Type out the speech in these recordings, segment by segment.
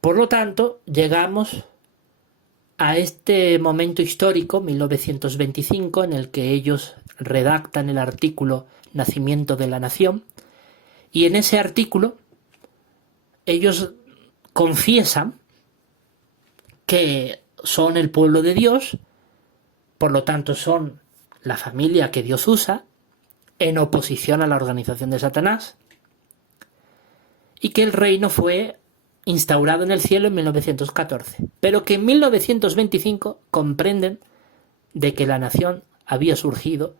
Por lo tanto, llegamos a este momento histórico, 1925, en el que ellos redactan el artículo Nacimiento de la Nación, y en ese artículo ellos confiesan que son el pueblo de Dios, por lo tanto son la familia que Dios usa, en oposición a la organización de Satanás, y que el reino fue instaurado en el cielo en 1914, pero que en 1925 comprenden de que la nación había surgido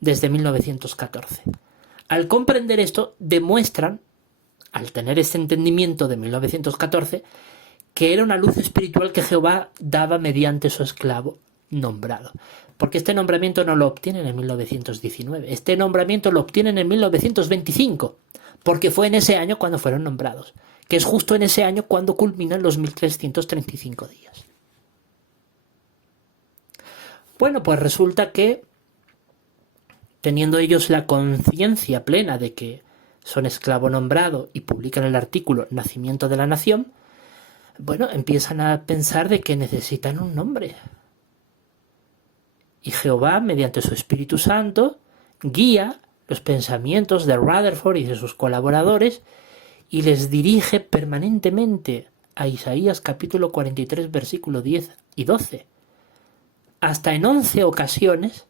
desde 1914. Al comprender esto, demuestran, al tener este entendimiento de 1914, que era una luz espiritual que Jehová daba mediante su esclavo nombrado. Porque este nombramiento no lo obtienen en 1919, este nombramiento lo obtienen en 1925, porque fue en ese año cuando fueron nombrados, que es justo en ese año cuando culminan los 1335 días. Bueno, pues resulta que, teniendo ellos la conciencia plena de que son esclavo nombrado y publican el artículo Nacimiento de la Nación, bueno, empiezan a pensar de que necesitan un nombre. Y Jehová, mediante su Espíritu Santo, guía los pensamientos de Rutherford y de sus colaboradores y les dirige permanentemente a Isaías capítulo 43, versículo 10 y 12. Hasta en 11 ocasiones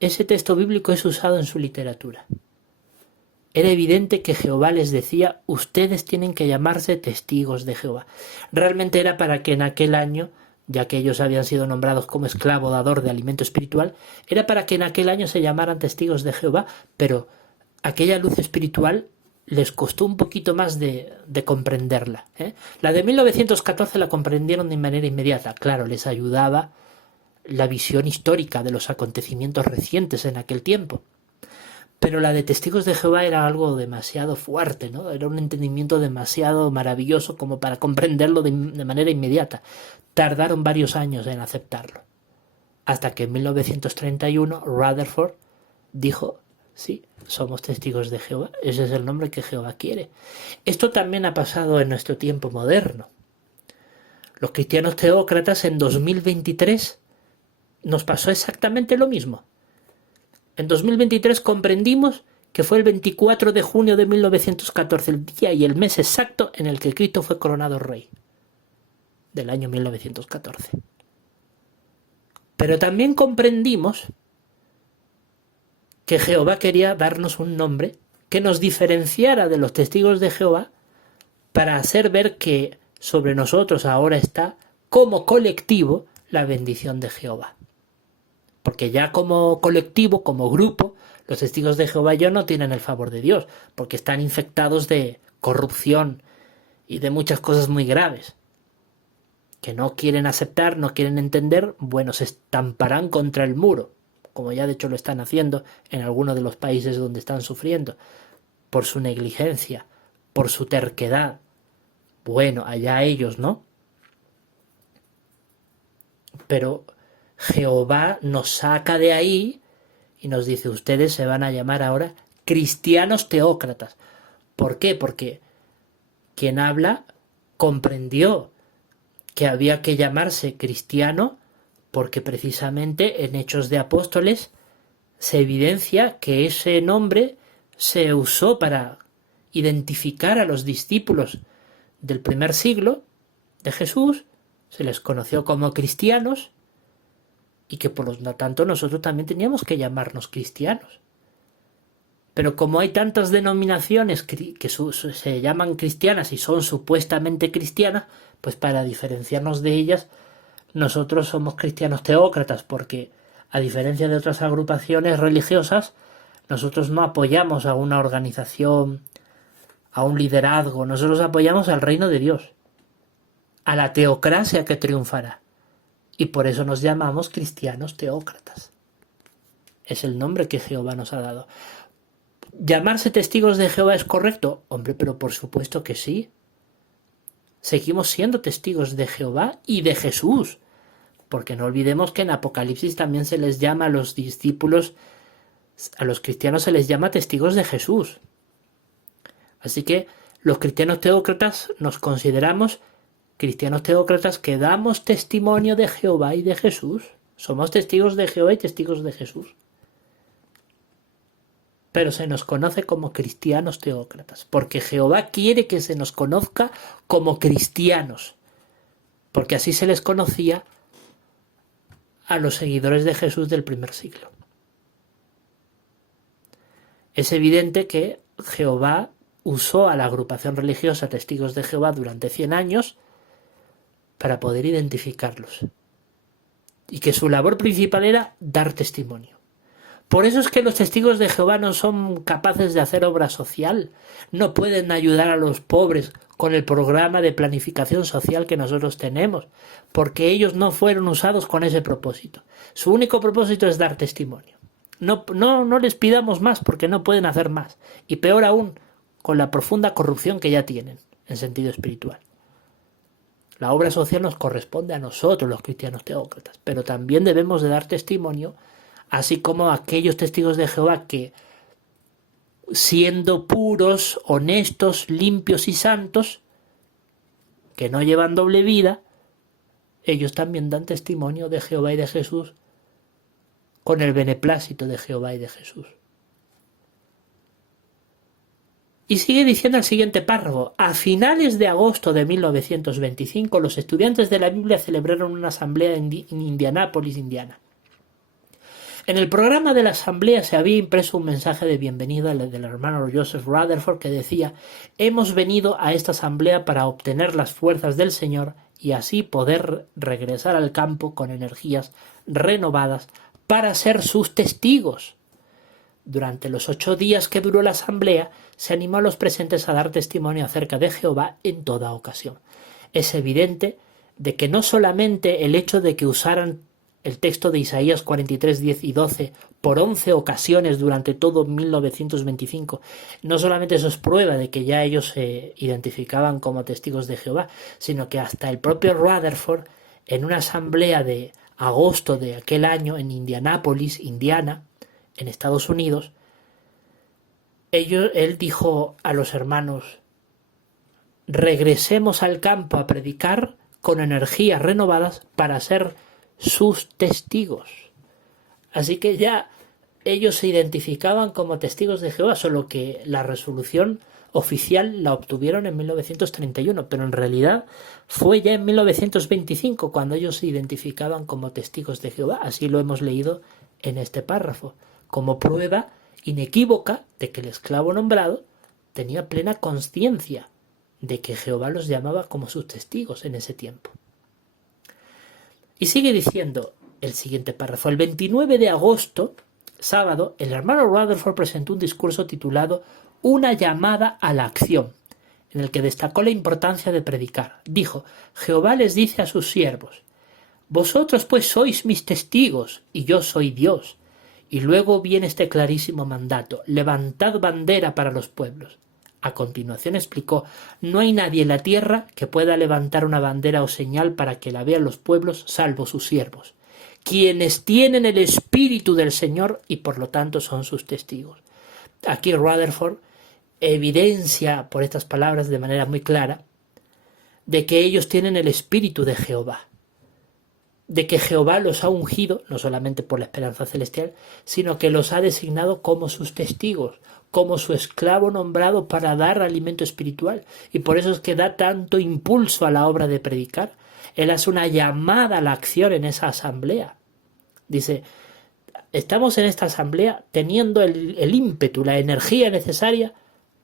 ese texto bíblico es usado en su literatura. Era evidente que Jehová les decía, ustedes tienen que llamarse testigos de Jehová. Realmente era para que en aquel año, ya que ellos habían sido nombrados como esclavo dador de alimento espiritual, era para que en aquel año se llamaran testigos de Jehová, pero aquella luz espiritual les costó un poquito más de comprenderla. La de 1914 la comprendieron de manera inmediata. Claro, les ayudaba la visión histórica de los acontecimientos recientes en aquel tiempo. Pero la de Testigos de Jehová era algo demasiado fuerte, ¿no? Era un entendimiento demasiado maravilloso como para comprenderlo de manera inmediata. Tardaron varios años en aceptarlo. Hasta que en 1931 Rutherford dijo, sí, somos testigos de Jehová, ese es el nombre que Jehová quiere. Esto también ha pasado en nuestro tiempo moderno. Los cristianos teócratas en 2023 nos pasó exactamente lo mismo. En 2023 comprendimos que fue el 24 de junio de 1914, el día y el mes exacto en el que Cristo fue coronado rey, del año 1914. Pero también comprendimos que Jehová quería darnos un nombre que nos diferenciara de los testigos de Jehová para hacer ver que sobre nosotros ahora está, como colectivo, la bendición de Jehová. Porque ya como colectivo, como grupo, los testigos de Jehová ya no tienen el favor de Dios, porque están infectados de corrupción y de muchas cosas muy graves, que no quieren aceptar, no quieren entender, bueno, se estamparán contra el muro, como ya de hecho lo están haciendo en algunos de los países donde están sufriendo, por su negligencia, por su terquedad. Bueno, allá ellos, ¿no? Pero Jehová nos saca de ahí y nos dice, ustedes se van a llamar ahora cristianos teócratas. ¿Por qué? Porque quien habla comprendió que había que llamarse cristiano porque precisamente en Hechos de Apóstoles se evidencia que ese nombre se usó para identificar a los discípulos del primer siglo de Jesús, se les conoció como cristianos, y que por lo tanto nosotros también teníamos que llamarnos cristianos. Pero como hay tantas denominaciones que se llaman cristianas y son supuestamente cristianas, pues para diferenciarnos de ellas, nosotros somos cristianos teócratas, porque a diferencia de otras agrupaciones religiosas, nosotros no apoyamos a una organización, a un liderazgo, nosotros apoyamos al reino de Dios, a la teocracia que triunfará. Y por eso nos llamamos cristianos teócratas. Es el nombre que Jehová nos ha dado. ¿Llamarse testigos de Jehová es correcto? Hombre, pero por supuesto que sí. Seguimos siendo testigos de Jehová y de Jesús. Porque no olvidemos que en Apocalipsis también se les llama a los discípulos, a los cristianos se les llama testigos de Jesús. Así que Los cristianos teócratas nos consideramos cristianos teócratas que damos testimonio de Jehová y de Jesús. Somos testigos de Jehová y testigos de Jesús. Pero se nos conoce como cristianos teócratas, porque Jehová quiere que se nos conozca como cristianos, porque así se les conocía a los seguidores de Jesús del primer siglo. Es evidente que Jehová usó a la agrupación religiosa Testigos de Jehová durante 100 años para poder identificarlos, y que su labor principal era dar testimonio. Por eso es que los testigos de Jehová no son capaces de hacer obra social, no pueden ayudar a los pobres con el programa de planificación social que nosotros tenemos, porque ellos no fueron usados con ese propósito. Su único propósito es dar testimonio. No les pidamos más porque no pueden hacer más, y peor aún, con la profunda corrupción que ya tienen en sentido espiritual. La obra social nos corresponde a nosotros, los cristianos teócratas, pero también debemos de dar testimonio, así como aquellos testigos de Jehová que, siendo puros, honestos, limpios y santos, que no llevan doble vida, ellos también dan testimonio de Jehová y de Jesús con el beneplácito de Jehová y de Jesús. Y sigue diciendo el siguiente párrafo: a finales de agosto de 1925, los estudiantes de la Biblia celebraron una asamblea en Indianápolis, Indiana. En el programa de la asamblea se había impreso un mensaje de bienvenida del hermano Joseph Rutherford que decía: hemos venido a esta asamblea para obtener las fuerzas del Señor y así poder regresar al campo con energías renovadas para ser sus testigos. Durante los 8 días que duró la asamblea, se animó a los presentes a dar testimonio acerca de Jehová en toda ocasión. Es evidente de que no solamente el hecho de que usaran el texto de Isaías 43, 10 y 12 por 11 ocasiones durante todo 1925, no solamente eso es prueba de que ya ellos se identificaban como testigos de Jehová, sino que hasta el propio Rutherford, en una asamblea de agosto de aquel año en Indianápolis, Indiana, en Estados Unidos, él dijo a los hermanos: regresemos al campo a predicar con energías renovadas para ser sus testigos. Así que ya ellos se identificaban como testigos de Jehová, solo que la resolución oficial la obtuvieron en 1931, pero en realidad fue ya en 1925 cuando ellos se identificaban como testigos de Jehová. Así lo hemos leído en este párrafo, como prueba inequívoca de que el esclavo nombrado tenía plena conciencia de que Jehová los llamaba como sus testigos en ese tiempo. Y sigue diciendo el siguiente párrafo: el 29 de agosto, sábado, el hermano Rutherford presentó un discurso titulado Una llamada a la acción, en el que destacó la importancia de predicar. Dijo: Jehová les dice a sus siervos: vosotros pues sois mis testigos, y yo soy Dios. Y luego viene este clarísimo mandato: levantad bandera para los pueblos. A continuación explicó: no hay nadie en la tierra que pueda levantar una bandera o señal para que la vean los pueblos, salvo sus siervos, quienes tienen el Espíritu del Señor y por lo tanto son sus testigos. Aquí Rutherford evidencia por estas palabras de manera muy clara de que ellos tienen el Espíritu de Jehová, de que Jehová los ha ungido, no solamente por la esperanza celestial, sino que los ha designado como sus testigos, como su esclavo nombrado para dar alimento espiritual. Y por eso es que da tanto impulso a la obra de predicar. Él hace una llamada a la acción en esa asamblea. Dice: estamos en esta asamblea teniendo el ímpetu, la energía necesaria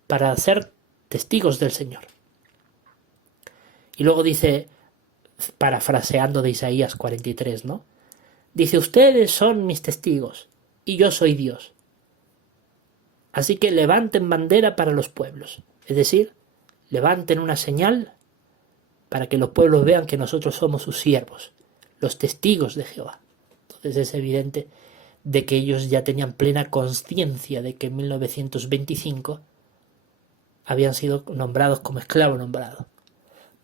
para ser testigos del Señor. Y luego dice, parafraseando de Isaías 43, ¿no? Dice: ustedes son mis testigos y yo soy Dios. Así que levanten bandera para los pueblos, es decir, levanten una señal para que los pueblos vean que nosotros somos sus siervos, los testigos de Jehová. Entonces es evidente de que ellos ya tenían plena conciencia de que en 1925 habían sido nombrados como esclavo nombrado.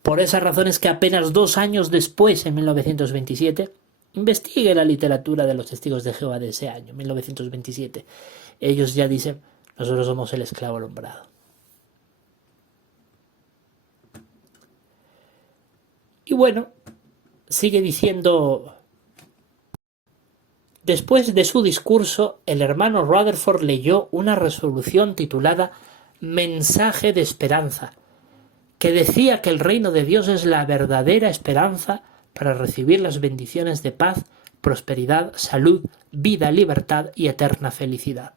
Por esas razones que apenas 2 años después, en 1927, investigue la literatura de los testigos de Jehová de ese año, 1927. Ellos ya dicen: nosotros somos el esclavo nombrado. bueno, sigue diciendo: después de su discurso, el hermano Rutherford leyó una resolución titulada Mensaje de Esperanza, que decía que el reino de Dios es la verdadera esperanza para recibir las bendiciones de paz, prosperidad, salud, vida, libertad y eterna felicidad.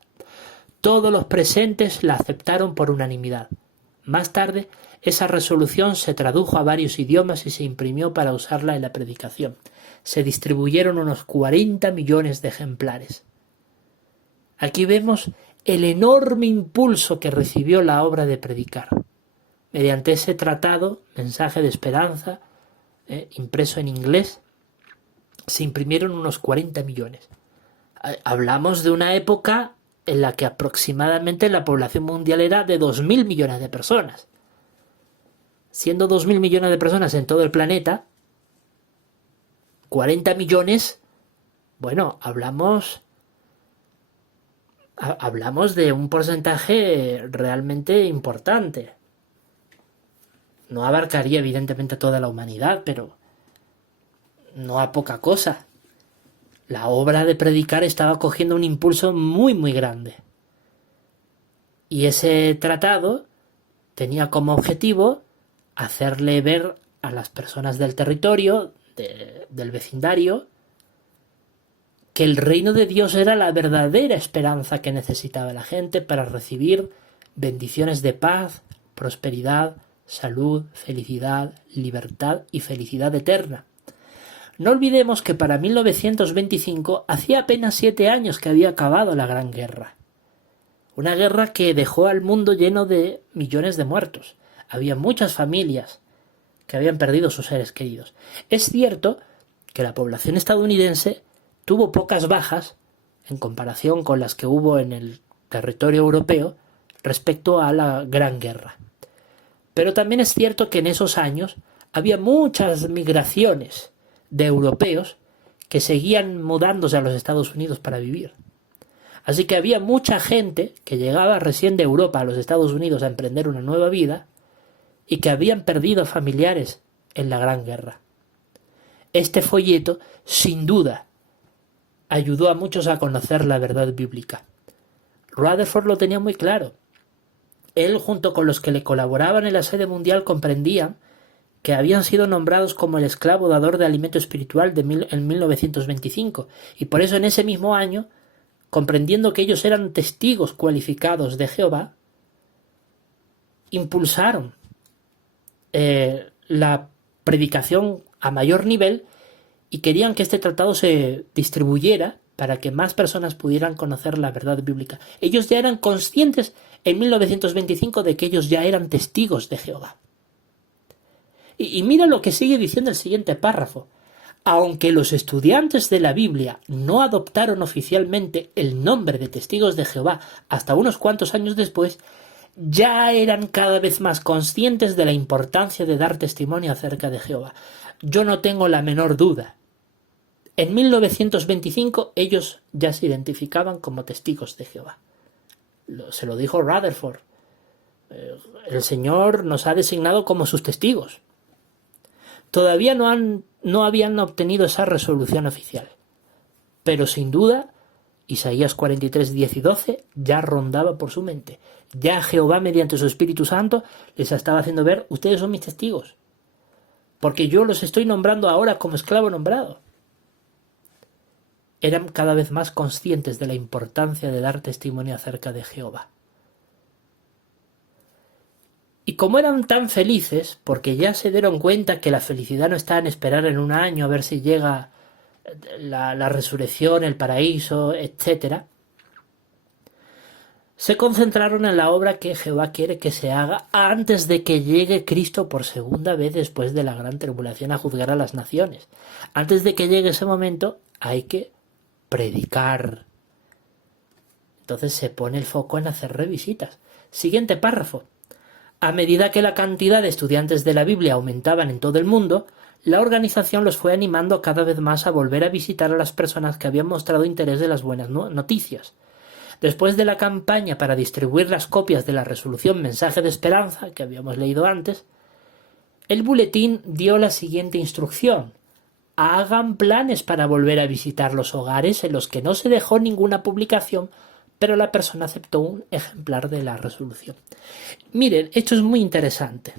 Todos los presentes la aceptaron por unanimidad. Más tarde, esa resolución se tradujo a varios idiomas y se imprimió para usarla en la predicación. Se distribuyeron unos 40 millones de ejemplares. Aquí vemos el enorme impulso que recibió la obra de predicar. Mediante ese tratado, Mensaje de Esperanza, impreso en inglés, se imprimieron unos 40 millones. Hablamos de una época en la que aproximadamente la población mundial era de 2.000 millones de personas. Siendo 2.000 millones de personas en todo el planeta, 40 millones, bueno, hablamos de un porcentaje realmente importante. No abarcaría evidentemente toda la humanidad, pero no a poca cosa. La obra de predicar estaba cogiendo un impulso muy, muy grande. Y ese tratado tenía como objetivo hacerle ver a las personas del territorio, del vecindario, que el reino de Dios era la verdadera esperanza que necesitaba la gente para recibir bendiciones de paz, prosperidad, salud, felicidad, libertad y felicidad eterna. No olvidemos que para 1925 hacía apenas 7 años que había acabado la Gran Guerra. Una guerra que dejó al mundo lleno de millones de muertos. Había muchas familias que habían perdido sus seres queridos. Es cierto que la población estadounidense tuvo pocas bajas en comparación con las que hubo en el territorio europeo respecto a la Gran Guerra. Pero también es cierto que en esos años había muchas migraciones de europeos que seguían mudándose a los Estados Unidos para vivir. Así que había mucha gente que llegaba recién de Europa a los Estados Unidos a emprender una nueva vida y que habían perdido familiares en la Gran Guerra. Este folleto, sin duda, ayudó a muchos a conocer la verdad bíblica. Rutherford lo tenía muy claro. Él, junto con los que le colaboraban en la sede mundial, comprendían que habían sido nombrados como el esclavo dador de alimento espiritual en 1925, y por eso en ese mismo año, comprendiendo que ellos eran testigos cualificados de Jehová, impulsaron la predicación a mayor nivel y querían que este tratado se distribuyera para que más personas pudieran conocer la verdad bíblica. Ellos ya eran conscientes en 1925 de que ellos ya eran testigos de Jehová. Y mira lo que sigue diciendo el siguiente párrafo. Aunque los estudiantes de la Biblia no adoptaron oficialmente el nombre de testigos de Jehová hasta unos cuantos años después, ya eran cada vez más conscientes de la importancia de dar testimonio acerca de Jehová. Yo no tengo la menor duda. En 1925 ellos ya se identificaban como testigos de Jehová. Se lo dijo Rutherford. El Señor nos ha designado como sus testigos. Todavía no habían obtenido esa resolución oficial. Pero sin duda, Isaías 43, 10 y 12 ya rondaba por su mente. Ya Jehová, mediante su Espíritu Santo, les estaba haciendo ver: ustedes son mis testigos, porque yo los estoy nombrando ahora como esclavo nombrado. Eran cada vez más conscientes de la importancia de dar testimonio acerca de Jehová. Y como eran tan felices, porque ya se dieron cuenta que la felicidad no está en esperar en un año a ver si llega la resurrección, el paraíso, etc., se concentraron en la obra que Jehová quiere que se haga antes de que llegue Cristo por segunda vez después de la gran tribulación a juzgar a las naciones. Antes de que llegue ese momento hay que predicar. Entonces se pone el foco en hacer revisitas. Siguiente párrafo. A medida que la cantidad de estudiantes de la Biblia aumentaban en todo el mundo, la organización los fue animando cada vez más a volver a visitar a las personas que habían mostrado interés de las buenas noticias. Después de la campaña para distribuir las copias de la resolución Mensaje de Esperanza, que habíamos leído antes, el boletín dio la siguiente instrucción: hagan planes para volver a visitar los hogares en los que no se dejó ninguna publicación, pero la persona aceptó un ejemplar de la resolución. Miren, esto es muy interesante,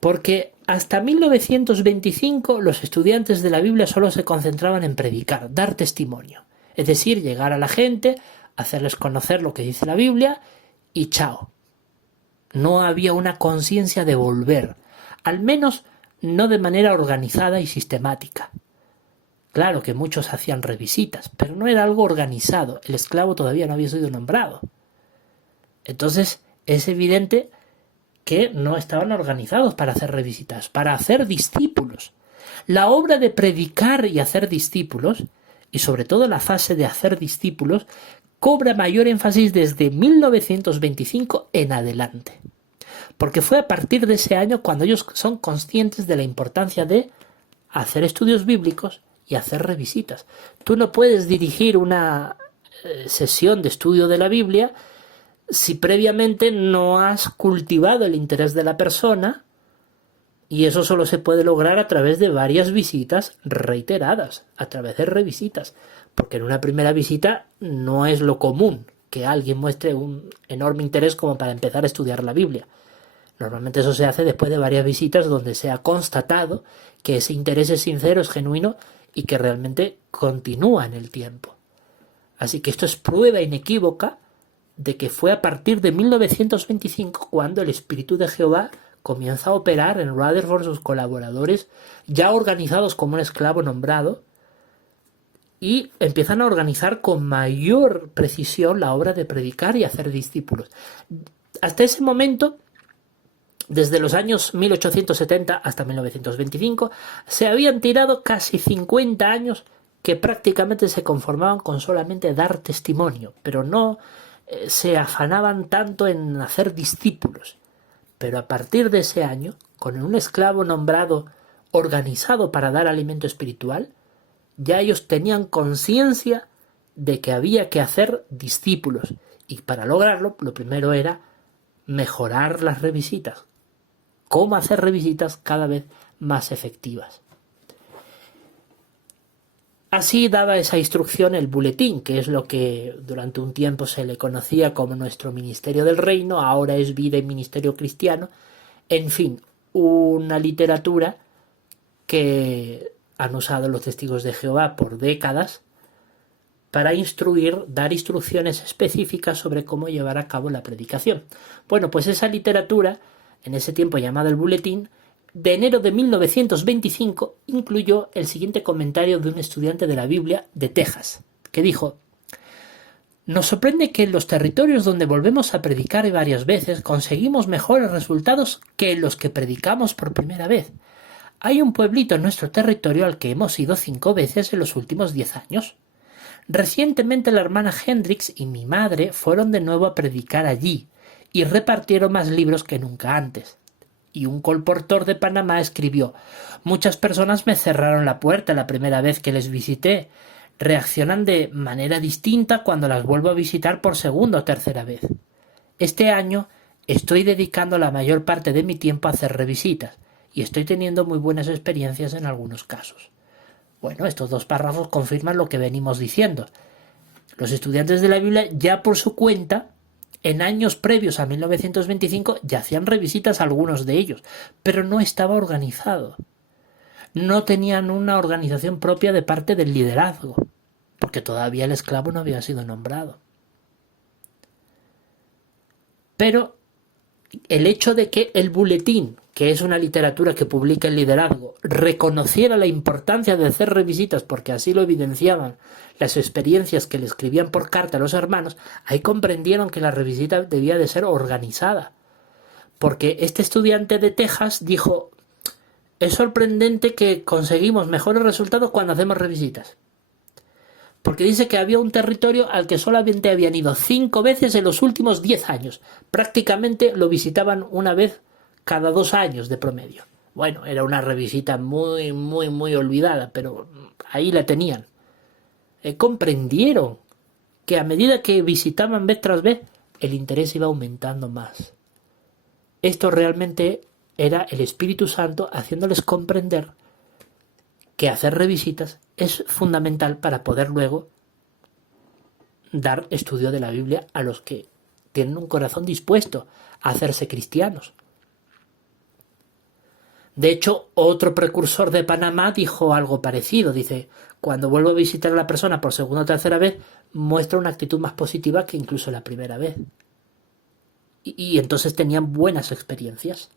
porque hasta 1925 los estudiantes de la Biblia solo se concentraban en predicar, dar testimonio, es decir, llegar a la gente, hacerles conocer lo que dice la Biblia y chao. No había una conciencia de volver, al menos no de manera organizada y sistemática. Claro que muchos hacían revisitas, pero no era algo organizado, el esclavo todavía no había sido nombrado. Entonces es evidente que no estaban organizados para hacer revisitas, para hacer discípulos. La obra de predicar y hacer discípulos, y sobre todo la fase de hacer discípulos, cobra mayor énfasis desde 1925 en adelante. Porque fue a partir de ese año cuando ellos son conscientes de la importancia de hacer estudios bíblicos y hacer revisitas. Tú no puedes dirigir una sesión de estudio de la Biblia si previamente no has cultivado el interés de la persona, y eso solo se puede lograr a través de varias visitas reiteradas, a través de revisitas, porque en una primera visita no es lo común que alguien muestre un enorme interés como para empezar a estudiar la Biblia. Normalmente eso se hace después de varias visitas donde se ha constatado que ese interés es sincero, es genuino y que realmente continúa en el tiempo. Así que esto es prueba inequívoca de que fue a partir de 1925 cuando el Espíritu de Jehová comienza a operar en Rutherford, sus colaboradores, ya organizados como un esclavo nombrado, y empiezan a organizar con mayor precisión la obra de predicar y hacer discípulos. Hasta ese momento, desde los años 1870 hasta 1925, se habían tirado casi 50 años que prácticamente se conformaban con solamente dar testimonio, pero no se afanaban tanto en hacer discípulos. Pero a partir de ese año, con un esclavo nombrado organizado para dar alimento espiritual, ya ellos tenían conciencia de que había que hacer discípulos. Y para lograrlo, lo primero era mejorar las revisitas. Cómo hacer revisitas cada vez más efectivas. Así daba esa instrucción el boletín, que es lo que durante un tiempo se le conocía como nuestro Ministerio del Reino, ahora es Vida y Ministerio Cristiano. En fin, una literatura que han usado los testigos de Jehová por décadas para instruir, dar instrucciones específicas sobre cómo llevar a cabo la predicación. Bueno, pues esa literatura, en ese tiempo llamada el boletín, de enero de 1925 incluyó el siguiente comentario de un estudiante de la Biblia de Texas, que dijo: nos sorprende que en los territorios donde volvemos a predicar varias veces conseguimos mejores resultados que en los que predicamos por primera vez. Hay un pueblito en nuestro territorio al que hemos ido 5 veces en los últimos 10 años. Recientemente la hermana Hendricks y mi madre fueron de nuevo a predicar allí y repartieron más libros que nunca antes. Y un colportor de Panamá escribió: muchas personas me cerraron la puerta la primera vez que les visité. Reaccionan de manera distinta cuando las vuelvo a visitar por segunda o tercera vez. Este año estoy dedicando la mayor parte de mi tiempo a hacer revisitas y estoy teniendo muy buenas experiencias en algunos casos. Bueno, estos 2 párrafos confirman lo que venimos diciendo. Los estudiantes de la Biblia ya por su cuenta, en años previos a 1925, ya hacían revisitas a algunos de ellos, pero no estaba organizado. No tenían una organización propia de parte del liderazgo, porque todavía el esclavo no había sido nombrado. Pero el hecho de que el boletín, que es una literatura que publica el liderazgo, reconociera la importancia de hacer revisitas porque así lo evidenciaban las experiencias que le escribían por carta a los hermanos, ahí comprendieron que la revisita debía de ser organizada. Porque este estudiante de Texas dijo: es sorprendente que conseguimos mejores resultados cuando hacemos revisitas. Porque dice que había un territorio al que solamente habían ido 5 veces en los últimos 10 años. Prácticamente lo visitaban una vez cada 2 años de promedio. Bueno, era una revisita muy olvidada, pero ahí la tenían. Comprendieron que a medida que visitaban vez tras vez, el interés iba aumentando más. Esto realmente era el Espíritu Santo haciéndoles comprender que hacer revisitas es fundamental para poder luego dar estudio de la Biblia a los que tienen un corazón dispuesto a hacerse cristianos. De hecho, otro precursor de Panamá dijo algo parecido. Dice, cuando vuelvo a visitar a la persona por segunda o tercera vez, muestra una actitud más positiva que incluso la primera vez. Y entonces tenían buenas experiencias.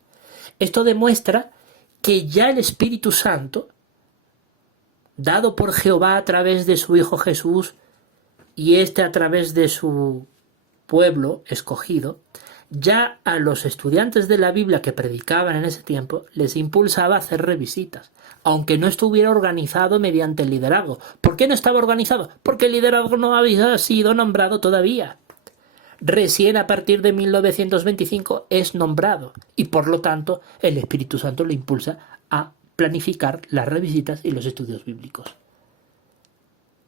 Esto demuestra que ya el Espíritu Santo, dado por Jehová a través de su Hijo Jesús y a través de su pueblo escogido, ya a los estudiantes de la Biblia que predicaban en ese tiempo les impulsaba a hacer revisitas, aunque no estuviera organizado mediante el liderazgo. ¿Por qué no estaba organizado? Porque el liderazgo no había sido nombrado todavía. Recién a partir de 1925 es nombrado y por lo tanto el Espíritu Santo lo impulsa a planificar las revisitas y los estudios bíblicos.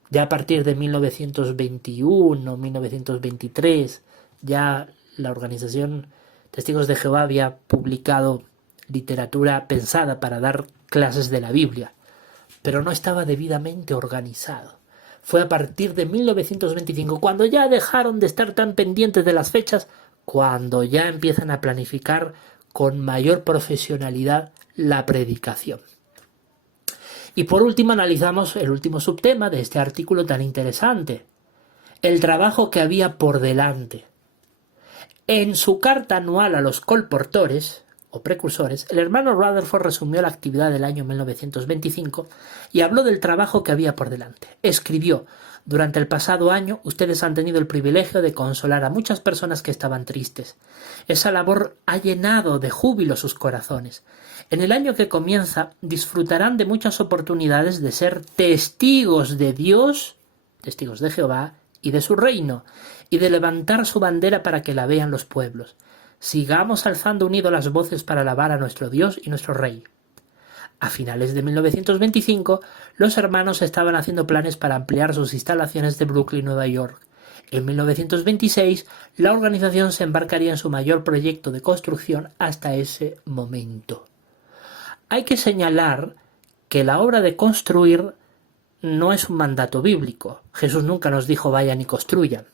Ya a partir de 1921, 1923, ya la organización Testigos de Jehová había publicado literatura pensada para dar clases de la Biblia, pero no estaba debidamente organizado. Fue a partir de 1925, cuando ya dejaron de estar tan pendientes de las fechas, cuando ya empiezan a planificar con mayor profesionalidad la predicación. Y por último analizamos el último subtema de este artículo tan interesante, el trabajo que había por delante. En su carta anual a los colportores, o precursores, el hermano Rutherford resumió la actividad del año 1925 y habló del trabajo que había por delante. Escribió, durante el pasado año ustedes han tenido el privilegio de consolar a muchas personas que estaban tristes. Esa labor ha llenado de júbilo sus corazones. En el año que comienza disfrutarán de muchas oportunidades de ser testigos de Dios, testigos de Jehová y de su reino, y de levantar su bandera para que la vean los pueblos. Sigamos alzando unidos las voces para alabar a nuestro Dios y nuestro Rey. A finales de 1925, los hermanos estaban haciendo planes para ampliar sus instalaciones de Brooklyn, Nueva York. En 1926, la organización se embarcaría en su mayor proyecto de construcción hasta ese momento. Hay que señalar que la obra de construir no es un mandato bíblico. Jesús nunca nos dijo vayan y construyan.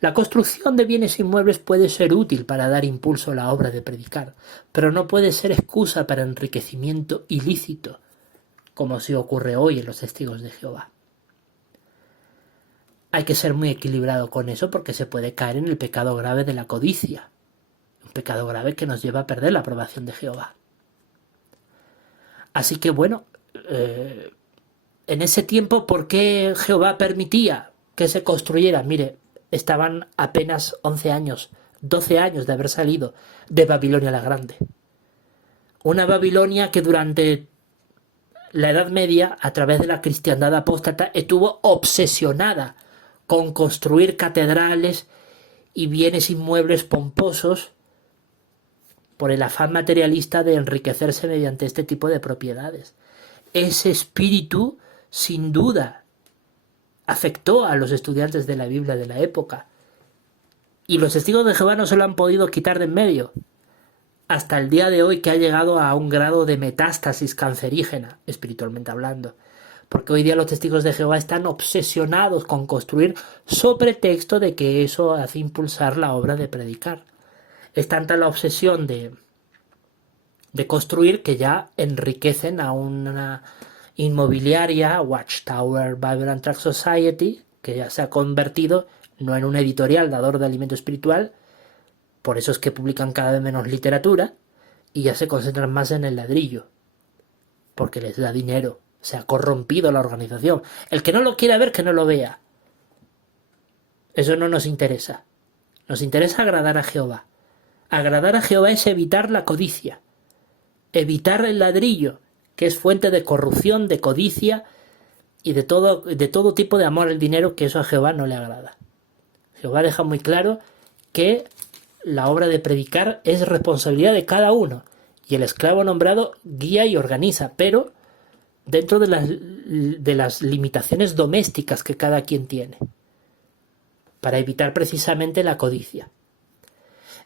La construcción de bienes inmuebles puede ser útil para dar impulso a la obra de predicar, pero no puede ser excusa para enriquecimiento ilícito, como sí ocurre hoy en los testigos de Jehová. Hay que ser muy equilibrado con eso porque se puede caer en el pecado grave de la codicia, un pecado grave que nos lleva a perder la aprobación de Jehová. Así que bueno, en ese tiempo, ¿por qué Jehová permitía que se construyera? Mire, estaban apenas 11 años, 12 años de haber salido de Babilonia la Grande. Una Babilonia que durante la Edad Media, a través de la cristiandad apóstata, estuvo obsesionada con construir catedrales y bienes inmuebles pomposos por el afán materialista de enriquecerse mediante este tipo de propiedades. Ese espíritu, sin duda, afectó a los estudiantes de la Biblia de la época. Y los testigos de Jehová no se lo han podido quitar de en medio. Hasta el día de hoy, que ha llegado a un grado de metástasis cancerígena, espiritualmente hablando. Porque hoy día los testigos de Jehová están obsesionados con construir sobre texto de que eso hace impulsar la obra de predicar. Es tanta la obsesión de construir que ya enriquecen a una inmobiliaria, Watchtower Bible and Tract Society, que ya se ha convertido no en un editorial dador de alimento espiritual, por eso es que publican cada vez menos literatura y ya se concentran más en el ladrillo, porque les da dinero, se ha corrompido la organización. El que no lo quiera ver, que no lo vea. Eso no nos interesa. Nos interesa agradar a Jehová. Agradar a Jehová es evitar la codicia, evitar el ladrillo, que es fuente de corrupción, de codicia y de todo tipo de amor al dinero, que eso a Jehová no le agrada. Jehová deja muy claro que la obra de predicar es responsabilidad de cada uno y el esclavo nombrado guía y organiza, pero dentro de las limitaciones domésticas que cada quien tiene, para evitar precisamente la codicia.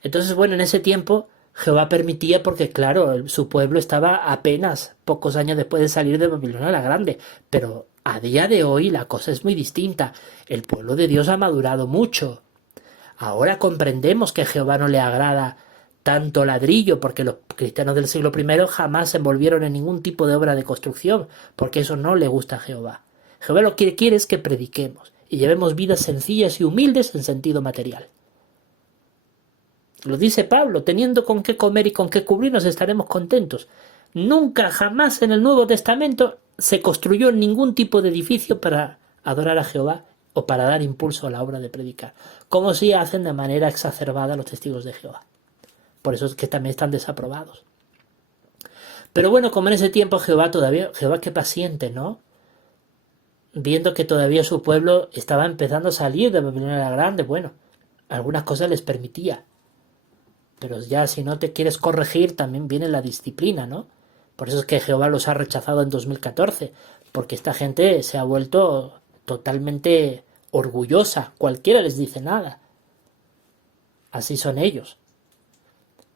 Entonces, bueno, en ese tiempo Jehová permitía porque, claro, su pueblo estaba apenas pocos años después de salir de Babilonia la Grande. Pero a día de hoy la cosa es muy distinta. El pueblo de Dios ha madurado mucho. Ahora comprendemos que a Jehová no le agrada tanto ladrillo, porque los cristianos del siglo I jamás se envolvieron en ningún tipo de obra de construcción, porque eso no le gusta a Jehová. Jehová lo que quiere es que prediquemos y llevemos vidas sencillas y humildes en sentido material. Lo dice Pablo, teniendo con qué comer y con qué cubrirnos estaremos contentos. Nunca, jamás en el Nuevo Testamento se construyó ningún tipo de edificio para adorar a Jehová o para dar impulso a la obra de predicar, como si hacen de manera exacerbada los testigos de Jehová. Por eso es que también están desaprobados. Pero bueno, como en ese tiempo Jehová qué paciente, ¿no? Viendo que todavía su pueblo estaba empezando a salir de Babilonia la Grande, bueno, algunas cosas les permitía. Pero ya si no te quieres corregir, también viene la disciplina, ¿no? Por eso es que Jehová los ha rechazado en 2014, porque esta gente se ha vuelto totalmente orgullosa, cualquiera les dice nada. Así son ellos.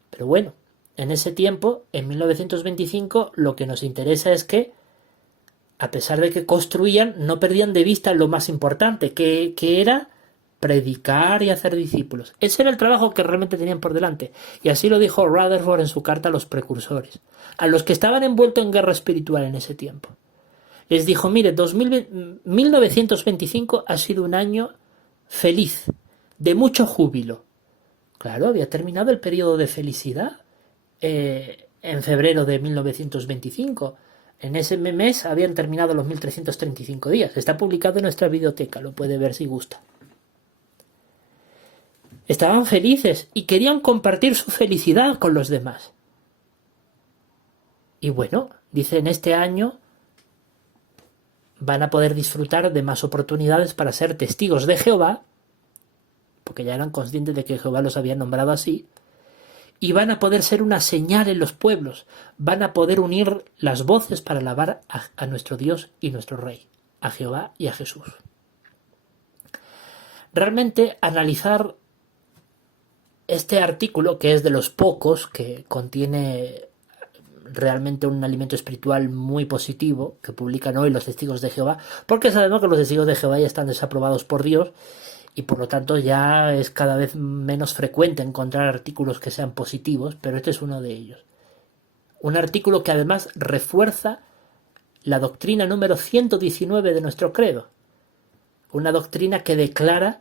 Pero bueno, en ese tiempo, en 1925, lo que nos interesa es que, a pesar de que construían, no perdían de vista lo más importante, que era predicar y hacer discípulos. Ese era el trabajo que realmente tenían por delante. Y así lo dijo Rutherford en su carta a los precursores, a los que estaban envueltos en guerra espiritual en ese tiempo. Les dijo, mire, 1925 ha sido un año feliz, de mucho júbilo. Claro, había terminado el periodo de felicidad en febrero de 1925. En ese mes habían terminado los 1335 días. Está publicado en nuestra biblioteca, lo puede ver si gusta. Estaban felices y querían compartir su felicidad con los demás. Y bueno, dice, en este año van a poder disfrutar de más oportunidades para ser testigos de Jehová, porque ya eran conscientes de que Jehová los había nombrado así, y van a poder ser una señal en los pueblos, van a poder unir las voces para alabar a nuestro Dios y nuestro Rey, a Jehová y a Jesús. Realmente analizar este artículo, que es de los pocos que contiene realmente un alimento espiritual muy positivo que publican hoy los testigos de Jehová, porque sabemos que los testigos de Jehová ya están desaprobados por Dios y por lo tanto ya es cada vez menos frecuente encontrar artículos que sean positivos, pero este es uno de ellos. Un artículo que además refuerza la doctrina número 119 de nuestro credo, una doctrina que declara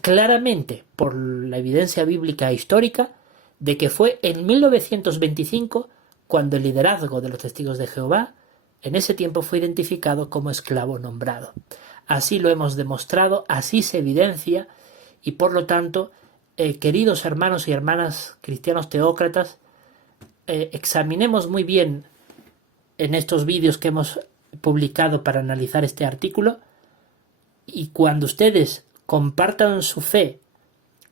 claramente, por la evidencia bíblica e histórica, de que fue en 1925 cuando el liderazgo de los testigos de Jehová en ese tiempo fue identificado como esclavo nombrado. Así lo hemos demostrado, así se evidencia, y por lo tanto, queridos hermanos y hermanas cristianos teócratas, examinemos muy bien en estos vídeos que hemos publicado para analizar este artículo, y cuando ustedes compartan su fe,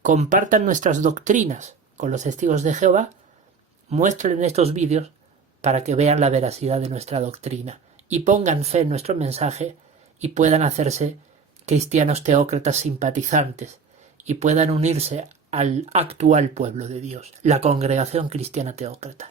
compartan nuestras doctrinas con los testigos de Jehová, muestren estos vídeos para que vean la veracidad de nuestra doctrina y pongan fe en nuestro mensaje y puedan hacerse cristianos teócratas simpatizantes y puedan unirse al actual pueblo de Dios, la Congregación Cristiana Teócrata.